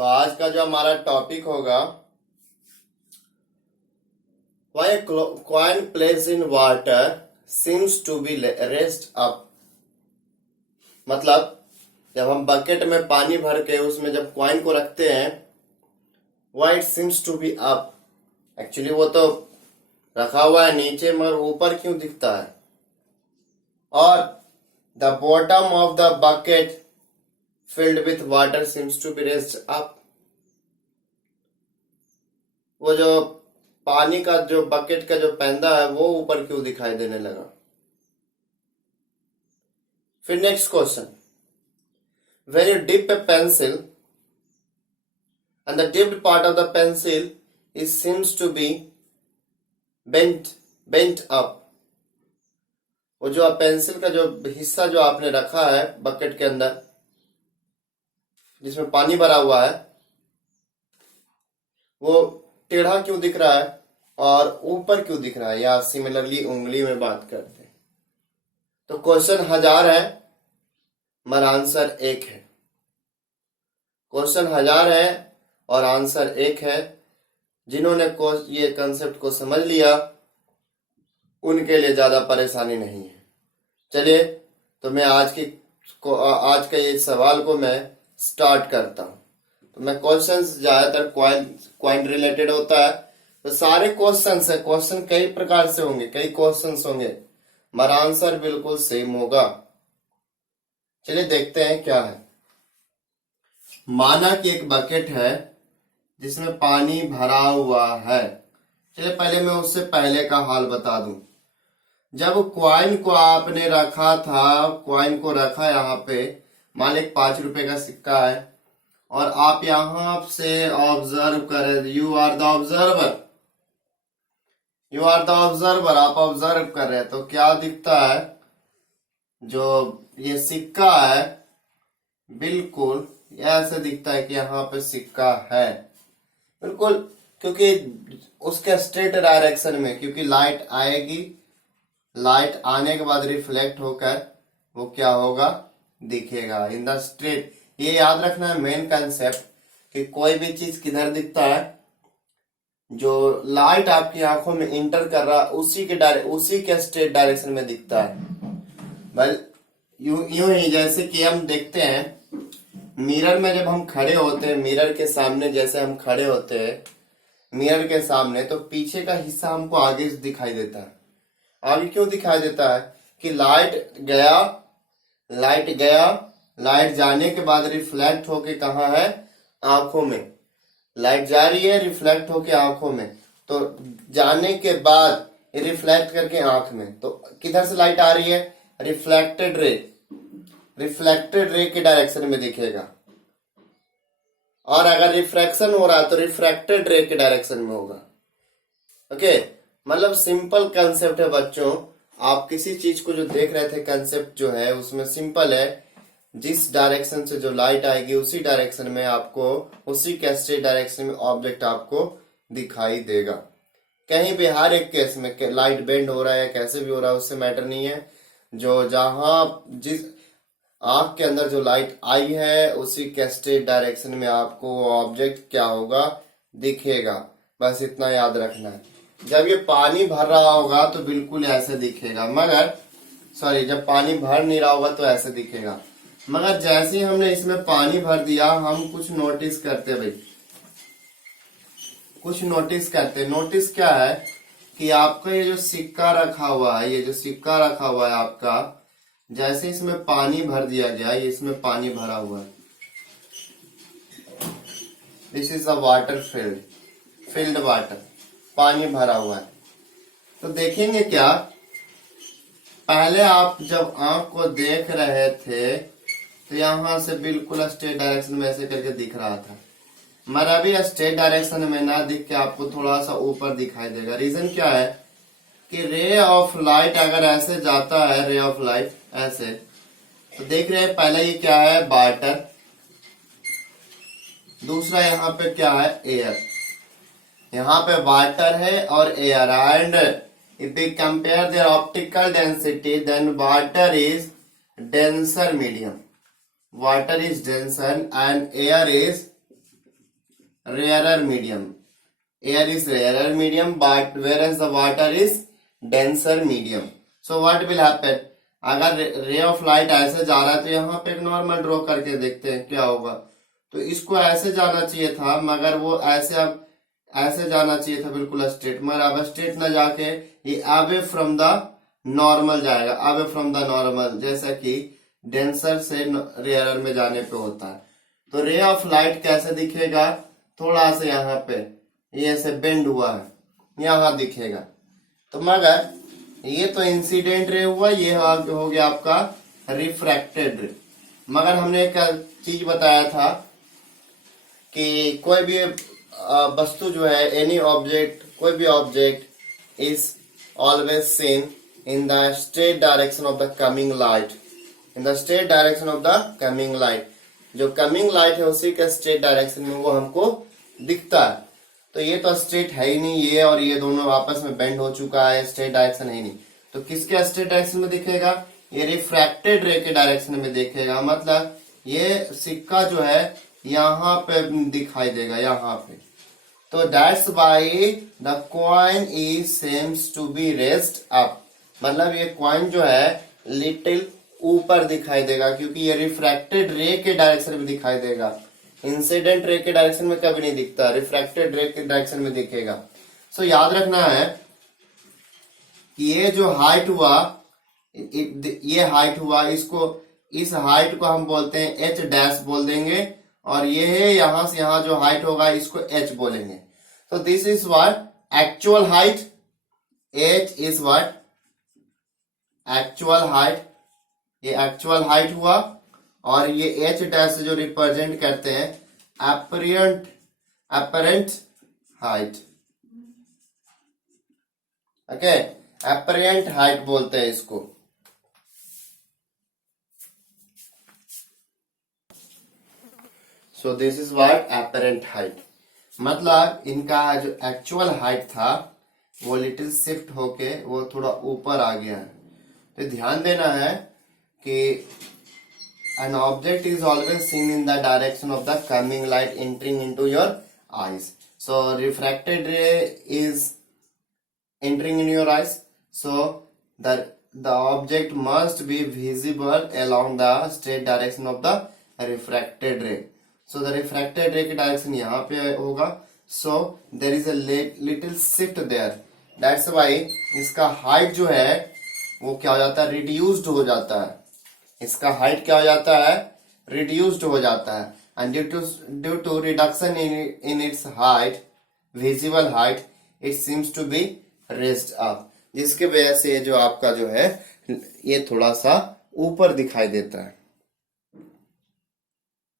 आज का जो हमारा टॉपिक होगा, why coin place in water seems to be raised up. मतलब जब हम बकेट में पानी भर के उसमें जब कॉइन को रखते हैं, why it seems to be up. Actually वो तो रखा हुआ है नीचे, मगर ऊपर क्यों दिखता है। और the bottom of the bucket filled with water seems to be raised up। वो जो पानी का जो बकेट का जो पैंदा है वो ऊपर क्यों दिखाई देने लगा। फिर next question, when you dip a pencil and the dipped part of the pencil is seems to be bent up। वो जो पेंसिल का जो हिस्सा जो आपने रखा है बकेट के अंदर जिसमें पानी भरा हुआ है, वो टेढ़ा क्यों दिख रहा है और ऊपर क्यों दिख रहा है, या सिमिलरली उंगली में बात करते हैं। तो क्वेश्चन 1000 है मगर आंसर 1 है। क्वेश्चन 1000 है और आंसर 1 है। जिन्होंने ये कंसेप्ट को समझ लिया उनके लिए ज्यादा परेशानी नहीं है। चलिए तो मैं आज का ये सवाल को मैं स्टार्ट करता हूं। तो मैं क्वेश्चंस ज्यादातर क्वाइन रिलेटेड होता है, तो सारे क्वेश्चंस है। क्वेश्चन कई प्रकार से होंगे, कई क्वेश्चंस होंगे, मगर आंसर बिल्कुल सेम होगा। चलिए देखते हैं क्या है। माना कि एक बकेट है जिसमें पानी भरा हुआ है। चलिए पहले मैं उससे पहले का हाल बता दूं। जब क्वाइन को आपने रखा था, क्वाइन को रखा यहाँ पे, मान लीजिए 5 रुपए का सिक्का है और आप यहां से ऑब्जर्व करें, you are the observer, you are the observer, आप ऑब्जर्व कर रहे हैं तो क्या दिखता है, जो ये सिक्का है बिल्कुल ऐसे दिखता है कि यहाँ पे सिक्का है बिल्कुल, क्योंकि उसके स्ट्रेट डायरेक्शन में, क्योंकि लाइट आएगी, लाइट आने के बाद रिफ्लेक्ट होकर वो क्या होगा, दिखेगा इन द स्ट्रेट। ये याद रखना है मेन कंसेप्ट कि कोई भी चीज किधर दिखता है, जो लाइट आपकी आंखों में इंटर कर रहा है उसी के स्ट्रेट डायरेक्शन में दिखता है। बल यूं ही जैसे कि हम देखते हैं मिरर में, जब हम खड़े होते हैं मिरर के सामने, जैसे हम खड़े होते हैं मिरर के सामने, तो पीछे का हिस्सा हमको आगे दिखाई देता है। आगे क्यों दिखाई देता है कि लाइट गया, लाइट जाने के बाद रिफ्लेक्ट होके कहाँ है, आंखों में। लाइट जा रही है, रिफ्लेक्ट होके आंखों में, तो जाने के बाद रिफ्लेक्ट करके आंख में, तो किधर से लाइट आ रही है, रिफ्लेक्टेड रे के डायरेक्शन में दिखेगा। और अगर रिफ्रैक्शन हो रहा है तो रिफ्रैक्टेड रे के डायरेक्शन में होगा। ओके, मतलब सिंपल कंसेप्ट है बच्चों। आप किसी चीज को जो देख रहे थे, कंसेप्ट जो है उसमें सिंपल है। जिस डायरेक्शन से जो लाइट आएगी उसी डायरेक्शन में आपको, उसी कैस्ट्रेट डायरेक्शन में ऑब्जेक्ट आपको दिखाई देगा। कहीं भी हर एक केस में लाइट बेंड हो रहा है, कैसे भी हो रहा है, उससे मैटर नहीं है। जो जहां जिस आंख के अंदर जो लाइट आई है उसी कैस्ट्रेट डायरेक्शन में आपको ऑब्जेक्ट क्या होगा, दिखेगा। बस इतना याद रखना है। जब ये पानी भर रहा होगा तो बिल्कुल ऐसे दिखेगा, मगर सॉरी, जब पानी भर नहीं रहा होगा तो ऐसे दिखेगा। मगर जैसे ही हमने इसमें पानी भर दिया, हम कुछ नोटिस करते भाई, कुछ नोटिस करते। नोटिस क्या है कि आपका ये जो सिक्का रखा हुआ है, ये जो सिक्का रखा हुआ है आपका, जैसे इसमें पानी भर दिया गया, ये इसमें पानी भरा हुआ है। This is a water field water, पानी भरा हुआ है। तो देखेंगे क्या, पहले आप जब आंख को देख रहे थे तो यहां से बिल्कुल स्ट्रेट डायरेक्शन में ऐसे करके दिख रहा था, मगर अभी स्ट्रेट डायरेक्शन में ना दिख के आपको थोड़ा सा ऊपर दिखाई देगा। रीजन क्या है कि रे ऑफ लाइट अगर ऐसे जाता है, रे ऑफ लाइट ऐसे, तो देख रहे हैं पहले ये क्या है, वाटर, दूसरा यहाँ पे क्या है, एयर। यहाँ पे वाटर है और air, and if we compare their optical density then water is denser medium, water is denser and air is rarer medium. Air is rarer medium, but whereas the water is denser medium. So what will happen? अगर ray of light ऐसे जा रहा है तो यहाँ पे एक normal draw करके देखते हैं क्या होगा। तो इसको ऐसे जाना चाहिए था, मगर वो ऐसे अब ऐसे जाना चाहिए था बिल्कुल स्ट्रेट, मगर अब स्ट्रेट ना जाके ये अवे फ्रॉम द नॉर्मल जाएगा, अवे फ्रॉम द नॉर्मल, जैसा कि डेंसर से रेयरर में जाने पे होता है। तो रे ऑफ लाइट कैसे दिखेगा? थोड़ा सा यहाँ पे ये ऐसे बेंड हुआ है, यहाँ दिखेगा। तो मगर ये तो इंसिडेंट रे हुआ, ये हो गया आपका रिफ्रैक्टेड रे। मगर हमने एक चीज बताया था कि कोई भी वस्तु जो है, एनी ऑब्जेक्ट, कोई भी object is always seen in the straight direction of the coming light, in the straight direction of the coming light. जो कमिंग लाइट है उसी के स्ट्रेट डायरेक्शन में वो हमको दिखता है। तो ये तो स्ट्रेट है ही नहीं, ये और ये दोनों आपस में बेंड हो चुका है, स्ट्रेट डायरेक्शन है ही नहीं। तो किसके स्ट्रेट डायरेक्शन में दिखेगा? ये रिफ्रैक्टेड रे के डायरेक्शन में दिखेगा। मतलब ये सिक्का जो है यहाँ पे दिखाई देगा, यहाँ पे। तो that's why the coin is seems to be raised up. मतलब ये कॉइन जो है लिटिल ऊपर दिखाई देगा, क्योंकि ये रिफ्रैक्टेड रे के डायरेक्शन में दिखाई देगा। इंसिडेंट रे के डायरेक्शन में कभी नहीं दिखता, रिफ्रैक्टेड रे के डायरेक्शन में दिखेगा। सो याद रखना है कि ये जो हाइट हुआ, ये हाइट हुआ, इसको, इस हाइट को हम बोलते हैं एच डैश बोल देंगे, और ये है यहां से यहां जो हाइट होगा इसको एच बोलेंगे। तो this is what actual height, H is what actual height, ये एक्चुअल हाइट हुआ। और ये एच डैश जो रिप्रेजेंट करते हैं apparent height. Okay, apparent height बोलते हैं इसको। So this is what apparent height. मतलब इनका जो एक्चुअल हाइट था वो लिटिल शिफ्ट होके वो थोड़ा ऊपर आ गया है। तो ध्यान देना है कि an object is always seen in the direction of the coming light entering into your eyes. So refracted ray is entering in your eyes, so the object must be visible along the straight direction of the refracted ray. So the refracted ray की direction यहाँ पे होगा, so there is a little shift there. That's why इसका height जो है वो क्या हो जाता है? reduced हो जाता है। इसका हाइट क्या हो जाता है? रिड्यूस्ड हो जाता है। And due to reduction in its height, visible height, it seems to be raised up, जिसके वजह से जो आपका जो है ये थोड़ा सा ऊपर दिखाई देता है।